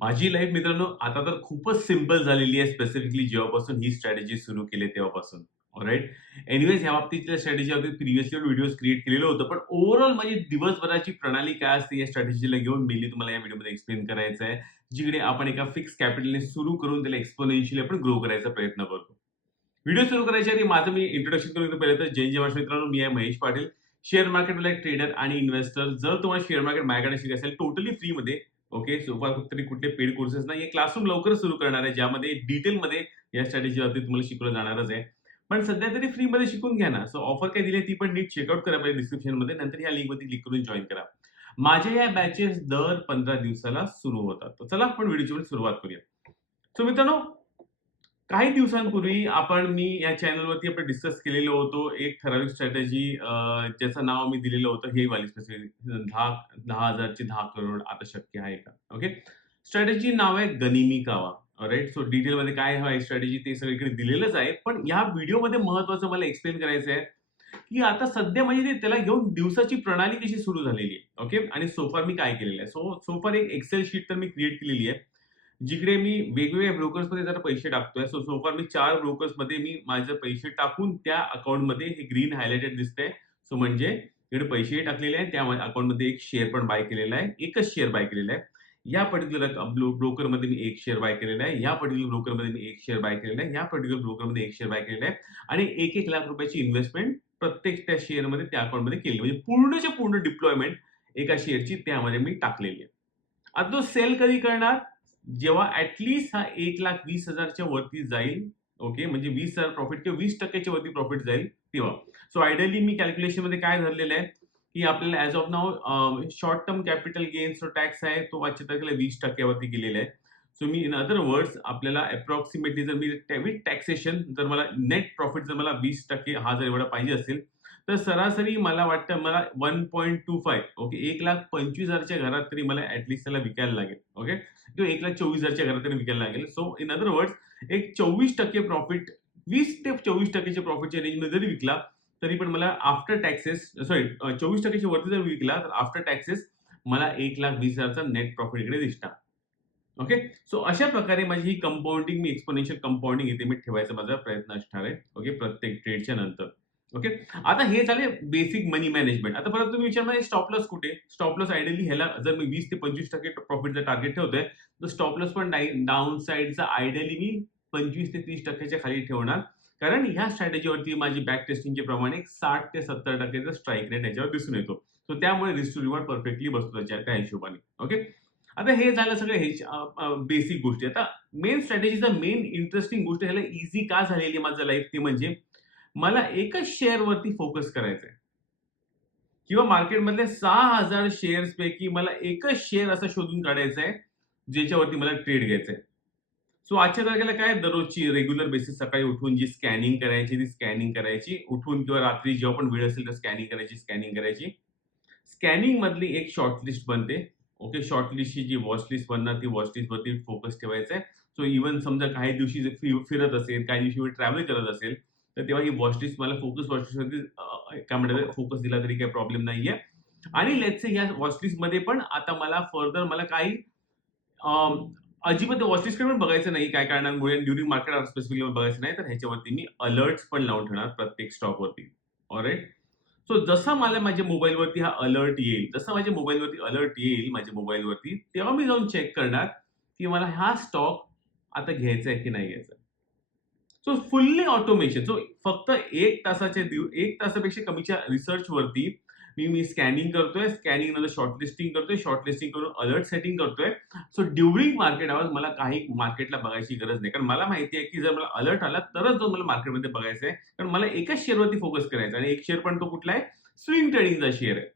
माझी लाईफ मित्रांनो आता तर खूपच सिंपल झालेली आहे स्पेसिफिकली जेव्हापासून ही स्ट्रॅटेजी सुरू केली तेव्हापासून. राईट एनिवेज ह्या बाबतीतल्या स्ट्रॅटेजीवरती प्रिव्हियसली व्हिडिओज क्रिएट केलेलं होतं. पण ओव्हरऑल म्हणजे माझी दिवसभराची प्रणाली काय असते या स्ट्रॅटेजीला घेऊन मेनली तुम्हाला या व्हिडिओमध्ये एक्सप्लेन करायचं आहे. जिकडे आपण एका फिक्स कॅपिटलने सुरू करून त्याला एक्सपोनेन्शियली आपण ग्रो करायचा प्रयत्न करतो. व्हिडिओ सुरू करायच्या आधी माझं मी इंट्रोडक्शन करून पहिले तर जैन जवाहर मित्रांनो मी आहे महेश पाटील. शेअर मार्केटमधला एक ट्रेडर आणि इन्व्हेस्टर. जर तुम्हाला शेअर मार्केट माझ्याकडे शिकायचं असेल टोटली फ्रीमध्ये ओके. सो तरी कुठले पेड कोर्सेस नाही. हे क्लासरूम लवकरच सुरू करणार आहे ज्यामध्ये डिटेलमध्ये या स्ट्रॅटेजीवरती तुम्हाला शिकवलं जाणारच आहे. पण सध्या तरी फ्रीमध्ये शिकून घ्या ना. सो ऑफर काय दिली आहे ती पण नीट चेकआउट करा पाहिजे डिस्क्रिप्शनमध्ये. नंतर या लिंकवरती क्लिक करून जॉईन करा. माझ्या या बॅचेस दर 15 दिवसाला सुरू होतात. तर चला आपण व्हिडिओची सुरुवात करूया. सो मित्रांनो काही दिवसांपूर्वी आपण मी या चॅनलवरती आपण डिस्कस केलेलो होतो एक ठराविक स्ट्रॅटेजी ज्याचं नाव मी दिलेलं होतं हे वाली स्पेसिफिक 10 10,000 चे दहा करोड आता शक्य आहे का? ओके. स्ट्रॅटेजी नाव आहे गनिमी कावा. राईट सो डिटेलमध्ये काय आहे स्ट्रॅटेजी ते सगळीकडे दिलेलंच आहे. पण ह्या व्हिडिओमध्ये महत्वाचं मला एक्सप्लेन करायचं आहे, की आता सध्या म्हणजे त्याला घेऊन दिवसाची प्रणाली कशी सुरू झालेली आहे. ओके. आणि सोफार मी काय केलेलं आहे. सो सोफार एक एक्सेल शीट तर मी क्रिएट केलेली आहे. जिकडे मी वेगवेगळ्या ब्रोकर्समध्ये जरा पैसे टाकतोय. सो सोफार मी चार ब्रोकर्समध्ये मी माझे पैसे टाकून त्या अकाउंटमध्ये हे ग्रीन हायलाइटेड दिसतंय. सो म्हणजे इकडे पैसेही टाकलेले आहेत. त्या अकाउंटमध्ये एक शेअर पण बाय केलेला आहे. एकच शेअर बाय केलेला आहे. या पर्टिक्युलर ब्रोकरमध्ये मी एक शेअर बाय केलेला आहे. या पर्टिक्युलर ब्रोकरमध्ये मी एक शेअर बाय केलेला आहे. या पर्टिक्युलर ब्रोकरमध्ये एक शेअर बाय केलेला आहे. आणि 1-1 लाख रुपयाची इन्व्हेस्टमेंट प्रत्येक त्या शेअरमध्ये त्या अकाउंटमध्ये केली. म्हणजे पूर्णच्या पूर्ण डिप्लॉयमेंट एका शेअरची त्यामध्ये मी टाकलेली आहे. आता तो सेल कधी करणार? जेव्हा ऍटलीस्ट हा एक लाख वीस हजारच्या वरती जाईल. ओके. म्हणजे वीस हजार प्रॉफिट किंवा वीस टक्क्याच्या वरती प्रॉफिट जाईल तेव्हा. सो आयडियली मी कॅल्क्युलेशनमध्ये काय धरलेलं आहे, की आपल्याला as of now short term capital gains जो टॅक्स आहे तो आजच्या तारखेला वीस टक्क्यावरती गेलेला आहे. सो मी इन अदर वर्ड्स आपल्याला अप्रॉक्सिमेटली जर मी विथ टॅक्सेशन जर मला नेट प्रॉफिट जर मला 20% हा जर एवढा पाहिजे असेल, तर सरासरी मला वाटतं मला 1.25 ओके एक लाख पंचवीस हजारच्या घरात तरी मला ऍटलिस्ट त्याला विकायला लागेल. ओके. किंवा 1,24,000 च्या घरात तरी विकायला लागेल. सो इन अदर वर्ड्स एक 24% प्रॉफिट वीस ते चोवीस टक्केच्या प्रॉफिटच्या रेंजमध्ये जरी विकला, तरी पण मला आफ्टर टॅक्सेस सॉरी चोवीस टक्केच्या वरती जर विकला तर आफ्टर टॅक्सेस मला एक लाख वीस हजारचा नेट प्रॉफिट इकडे दिसणार. ओके. सो अशा प्रकारे माझी ही कंपाऊंडिंग मी एक्सपोनेन्शियल कंपाऊंडिंग इथे मी ठेवायचा माझा प्रयत्न असणार आहे. ओके. प्रत्येक ट्रेडच्या नंतर. ओके. आता हे झाले बेसिक मनी मॅनेजमेंट. आता परत तुम्ही विचारणार स्टॉप लॉस कुठे? स्टॉप लॉस आयडियली ह्याला जर मी वीस ते 25% प्रॉफिटचं टार्गेट ठेवतोय, तर स्टॉप लॉस पण डाऊन डाउन साइडचा आयडियली मी 25 ते तीस टक्क्याच्या खाली ठेवणार. कारण ह्या स्ट्रॅटेजीवरती माझी बॅक टेस्टिंगच्या प्रमाणे साठ ते सत्तर टक्केचा स्ट्राईक रेट याच्यावर दिसून येतो. सो त्यामुळे रिस्क टू रिवॉर्ड परफेक्टली बसतो त्याच्या त्या हिशोबाने. ओके. आता हे झालं सगळं हे बेसिक गोष्टी. आता मेन स्ट्रॅटेजीचा मेन इंटरेस्टिंग गोष्ट ह्याला इझी का झालेली माझं लाईफ ते म्हणजे मला एकच शेअरवरती फोकस करायचा आहे. किंवा मार्केटमधल्या 6,000 शेअर्सपैकी मला एकच शेअर असं शोधून काढायचं आहे, ज्याच्यावरती मला ट्रेड घ्यायचंय आहे. सो आजच्या तारखेला काय दररोजची रेग्युलर बेसिस सकाळी उठून जी स्कॅनिंग करायची ती स्कॅनिंग करायची. उठून किंवा रात्री जेव्हा पण वेळ असेल तर स्कॅनिंग करायची, स्कॅनिंग करायची. स्कॅनिंग मधली एक शॉर्ट लिस्ट बनते. ओके. शॉर्टलिस्टची जी वॉच लिस्ट बनणार ती वॉच लिस्टवरती फोकस ठेवायचा आहे. सो इव्हन समजा काही दिवशी जर फिरत असेल, काही दिवशी मी ट्रॅव्हल करत असेल, तर तेव्हा ही वॉच लिस्ट मला फोकस वॉचलिस्टवरती काय म्हणतात फोकस दिला तरी काही प्रॉब्लेम नाहीये. आणि लेट्स या ह्या वॉच पण आता मला फर्दर मला काही अजिबात वॉच लिस्टकडे पण बघायचं नाही काय कारणांमुळे ड्युरिंग मार्केट स्पेसिफिकली बघायचं नाही. तर ह्याच्यावरती मी अलर्ट्स पण लावून ठेवणार प्रत्येक स्टॉकवरती. ऑलराइट. सो जसा मला माझ्या मोबाईलवरती हा अलर्ट येईल, जसा माझ्या मोबाईलवरती अलर्ट येईल माझ्या मोबाईलवरती, तेव्हा मी जाऊन चेक करणार, की मला हा स्टॉक आता घ्यायचा आहे की नाही घ्यायचा. So fully automation. सो फक्त एक तासाच्या दिव एक तासापेक्षा कमीच्या रिसर्चवरती मी मी स्कॅनिंग करतोय. स्कॅनिंग नंतर शॉर्ट लिस्टिंग करतोय. शॉर्ट लिस्टिंग करून अलर्ट सेटिंग करतोय. सो ड्युरिंग मार्केट आवर्स मला काही मार्केटला बघायची गरज नाही. कारण मला माहिती आहे, की जर मला अलर्ट आला तरच जो मला मार्केटमध्ये बघायचं आहे. कारण मला एकाच शेअरवरती फोकस करायचा आणि एक शेअर पण तो कुठला आहे? स्विंग ट्रेडिंगचा शेअर आहे.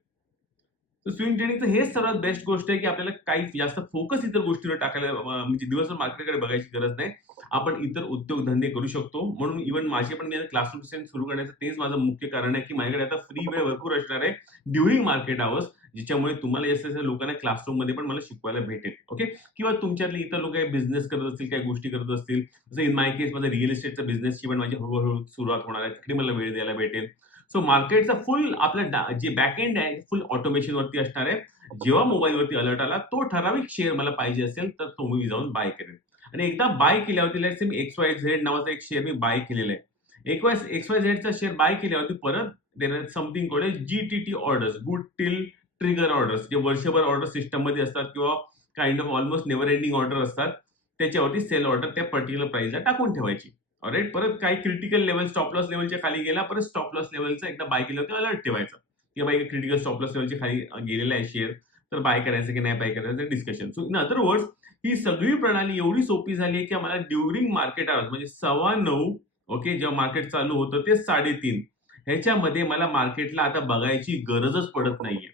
तर स्विंग ट्रेडिंगचं हेच सर्वात बेस्ट गोष्ट आहे, की आपल्याला काही जास्त फोकस इतर गोष्टीवर टाकायला म्हणजे दिवसभर मार्केटकडे बघायची गरज नाही. आपण इतर उद्योगधंदे करू शकतो. म्हणून इव्हन माझे पण मी क्लासरूम सेशन सुरू करण्याचं तेच माझं मुख्य कारण आहे, की माझ्याकडे आता फ्री वेळ भरपूर असणार आहे ड्युरिंग मार्केट आवर्स ज्याच्यामुळे तुम्हाला जास्त जास्त लोकांना क्लासरूममध्ये पण मला शिकवायला भेटेल. ओके. किंवा तुमच्यातले इतर लोक काही बिझनेस करत असतील, काही गोष्टी करत असतील. जसं इन माय केस माझा रिअल इस्टेटचा बिझनेसची पण माझी हळूहळू सुरुवात होणार आहे. तिकडे मला वेळ द्यायला भेटेल. सो मार्केटचा फुल आपलं जे बॅक एंड आहे फुल ऑटोमेशन वरती असणार आहे. जेव्हा मोबाईलवरती अलर्ट आला, तो ठराविक शेअर मला पाहिजे असेल, तर तो मी जाऊन बाय करेन. आणि एकदा बाय केल्यावरती लाइट मी एक्स वाय झेड नावाचा एक शेअर मी बाय केलेला आहे. एक वाय झेडचा शेअर बाय केल्यावरती परत देणार something code GTT orders, good till trigger orders जे वर्षभर ऑर्डर सिस्टममध्ये असतात किंवा kind of almost never ending order असतात. त्याच्यावरती सेल ऑर्डर त्या पर्टिक्युलर प्राइसला टाकून ठेवायची. ऑलराईट परत काही क्रिटिकल लेवल स्टॉप लॉस खाली गेला, परत स्टॉप लॉस एकदा बाय केल्यावरती अलर्ट ठेवायचा. किंवा बाय क्रिटिकल स्टॉप लॉस खाली गेलेला आहे शेअर, तर बाय करायचं की नाही बाय करायचं discussion. So in other words ही सगळी प्रणाली एवढी सोपी झाली आहे, की आम्हाला ड्युरिंग मार्केट आवर्स म्हणजे 9:15 ओके, जेव्हा मार्केट चालू होतं ते 3:30 ह्याच्यामध्ये मला मार्केटला आता बघायची गरजच पडत नाहीये.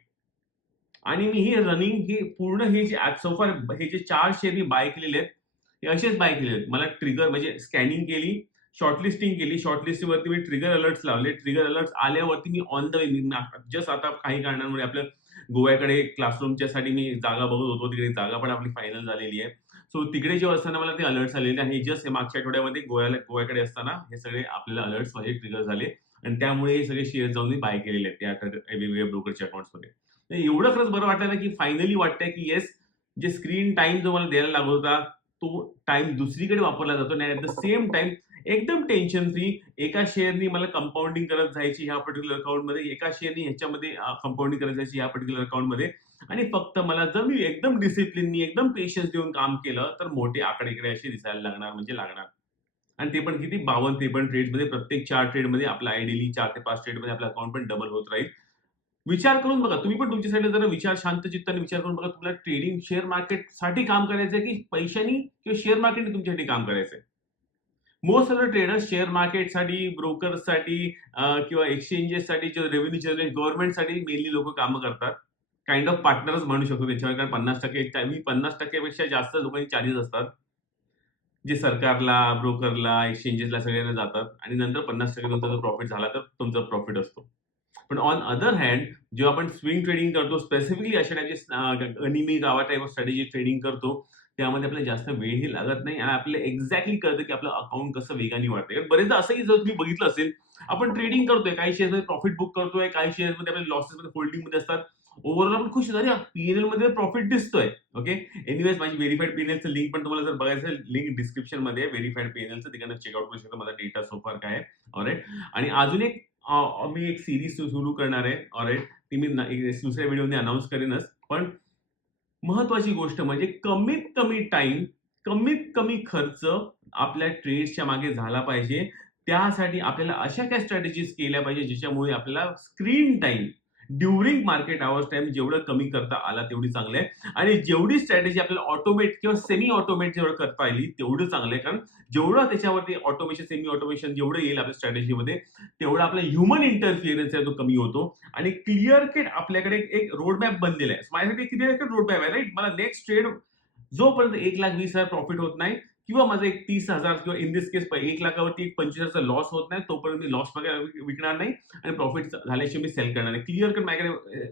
आणि मी हे रनिंग हे पूर्ण हे जे ॲप सो हे जे 4 शेअर मी बाय केलेले आहेत, हे असेच बाय केलेले आहेत. मला ट्रिगर म्हणजे स्कॅनिंग केली, शॉर्टलिस्टिंग केली. शॉर्टलिस्टिंगवरती मी ट्रिगर अलर्ट्स लावले. ट्रिगर अलर्ट्स आल्यावरती मी ऑन द वे मी जस्ट आता काही कारणांमुळे आपलं गोव्याकडे क्लासरूमच्यासाठी मी जागा बघत होतो. तिकडे जागा पण आपली फायनल झालेली आहे. सो तिकडे जेव्हा असताना मला ते अलर्ट्स आलेले आणि जस्ट हे मागच्या आठवड्यामध्ये गोव्याला गोव्याकडे असताना हे सगळे आपल्याला अलर्ट्स माझे ट्रिगर झाले आणि त्यामुळे हे सगळे शेअर जाऊन मी बाय केलेले आहेत त्या वेगवेगळ्या ब्रोकरच्या अकाउंट्समध्ये. एवढं खरंच बरं वाटलं ना, की फायनली वाटतंय की येस, जे स्क्रीन टाईम जो मला द्यायला लागत होता, तो टाइम दुसरीकडे वापरला जातो आणि ॲट द सेम टाईम एकदम टेन्शन फ्री एका शेअरनी मला कंपाऊंडिंग करत जायची ह्या पर्टिक्युलर अकाउंटमध्ये, एका शेअरनी ह्याच्यामध्ये कंपाऊंडिंग करत जायची ह्या पर्टिक्युलर अकाउंटमध्ये आणि फक्त मला जर मी एकदम डिसिप्लिननी, एकदम पेशन्स देऊन काम केलं, तर मोठे आकडे-इकडे असे दिसायला लागणार म्हणजे लागणार. आणि ते पण किती बावन्न त्रेपन्न ट्रेडमध्ये प्रत्येक चार ट्रेडमध्ये आपला आयडियली चार ते पाच ट्रेडमध्ये आपला अकाउंट पण डबल होत राहील. विचार करून बघा, तुम्ही पण तुमच्या साईडला जरा विचार शांत चित्ताने विचार करून बघा, तुम्हाला ट्रेडिंग शेअर मार्केटसाठी काम करायचंय की पैशानी किंवा शेअर मार्केटने तुमच्यासाठी काम करायचंय? Most of the traders share मार्केटसाठी, ब्रोकर्ससाठी किंवा एक्सचेंजेससाठी किंवा रेव्हेन्यू जनरेट गव्हर्नमेंटसाठी मेनली लोक कामं करतात. काइंड ऑफ पार्टनरच म्हणू शकतो त्याच्यावर कारण 50% मी 50% जास्त लोकांचे चार्जेस असतात. जे सरकारला, ब्रोकरला, एक्सचेंजेसला सगळ्यांना जातात आणि नंतर 50% तुमचा जर प्रॉफिट झाला, तर तुमचा प्रॉफिट असतो. पण ऑन अदर हँड जेव्हा आपण स्विंग ट्रेडिंग करतो, स्पेसिफिकली अशा टाईपचे अनिमी गावा टाईप ऑफ स्ट्रॅटेजी ट्रेडिंग करतो, त्यामध्ये आपल्याला जास्त वेळही लागत नाही आणि आपल्याला एक्झॅक्टली कळतं की आपलं अकाउंट कसं वेगाने वाढतं कारण बरेचदा असंही जर तुम्ही बघितलं असेल, आपण ट्रेडिंग करतोय, काही शेअर्समध्ये प्रॉफिट बुक करतोय, काही शेअर्समध्ये आपले लॉसेसमध्ये होल्डिंगमध्ये असतात. ओव्हरऑल आपण खुश अरे पीएनएलमध्ये प्रॉफिट दिसतोय. ओके. एनिवेज माझी व्हेरीफाईड पीएनएलचं लिंक पण तुम्हाला जर बघायचं लिंक डिस्क्रिप्शनमध्ये मध्ये व्हेरिफाईड पी-एन-एलचं तिकडनं चेक करू शकता माझा डेटा सोफार काय आहे. आणि अजून एक मी एक सिरीज सुरू करणार आहे. ऑलराइट. ती मी दुसऱ्या व्हिडिओमध्ये अनाउन्स करेनच. पण महत्वाची गोष्ट म्हणजे कमीत कमी टाइम कमीत कमी खर्च आपल्या ट्रेड्सच्या मागे झाला पाहिजे. त्यासाठी आपल्याला अशा काही स्ट्रॅटेजीज केल्या पाहिजे, ज्याच्यामुळे आपल्याला screen time during market hours time जेवढं कमी करता आला, तेवढी चांगलं आहे. आणि जेवढी स्ट्रॅटेजी आपल्याला ऑटोमेट किंवा सेमी ऑटोमेट जेवढं करता येईल, तेवढं चांगलं आहे. कारण जेवढं त्याच्यावरती ऑटोमेशन, सेमी ऑटोमेशन जेवढं येईल आपल्या स्ट्रॅटेजीमध्ये, तेवढा आपला ह्युमन इंटरफिअरन्स आहे तो कमी होतो आणि क्लिअर कट आपल्याकडे एक रोडमॅप बनलेला आहे. माझ्यासाठी क्लिअर कट रोडमॅप आहे राईट मला नेक्स्ट ट्रेड जोपर्यंत 1,20,000 प्रॉफिट होत नाही किंवा माझा एक तीस हजार किंवा इन दिस केस एक लाखावरती एक 25,000चा लॉस होत नाही, तोपर्यंत मी लॉस वगैरे विकणार नाही आणि प्रॉफिट झाल्याशिवाय मी सेल करणार नाही. क्लिअर कट माझ्याकडे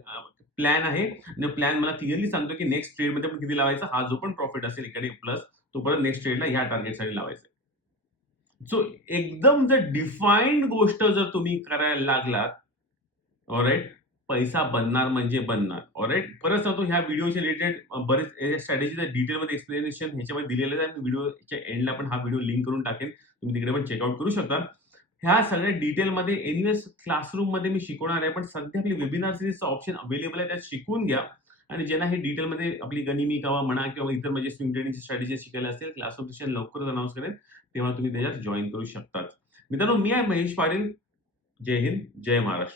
प्लॅन आहे आणि प्लॅन मला क्लिअरली सांगतो की नेक्स्ट ट्रेडमध्ये पण किती लावायचा, हा जो पण प्रॉफिट असेल इकडे प्लस, तो परत नेक्स्ट ट्रेडला ह्या टार्गेटसाठी लावायचा आहे. सो एकदम जर डिफाईन्ड गोष्ट जर तुम्ही करायला लागलात, ऑलराईट पैसा बनणार म्हणजे बनणार. ऑलराईट परत सांगतो ह्या व्हिडिओच्या रिलेटेड बरेच या डिटेलमध्ये एक्सप्लेनेशन ह्याच्यामध्ये दिलेलं आहे. व्हिडिओच्या एंडला पण हा व्हिडिओ लिंक करून टाकेन. तुम्ही तिकडे पण चेकआउट करू शकता. ह्या सगळ्या डिटेलमध्ये एनिवेज क्लासरूममध्ये मी शिकवणार आहे. पण सध्या आपली वेबिनार सीरीजचं ऑप्शन अवेलेबल आहे. त्यात शिकून घ्या आणि ज्यांना हे डिटेलमध्ये आपली गनिमी कावा म्हणा किंवा इतर म्हणजे स्विंग ट्रेडिंगची स्ट्रॅटेजी शिकायला असेल, क्लासरूम सेशन लवकरच अनाऊन्स करेन. तेव्हा तुम्ही त्याच्यात जॉईन करू शकतात. मित्रांनो, मी आहे महेश पाटील. जय हिंद, जय महाराष्ट्र.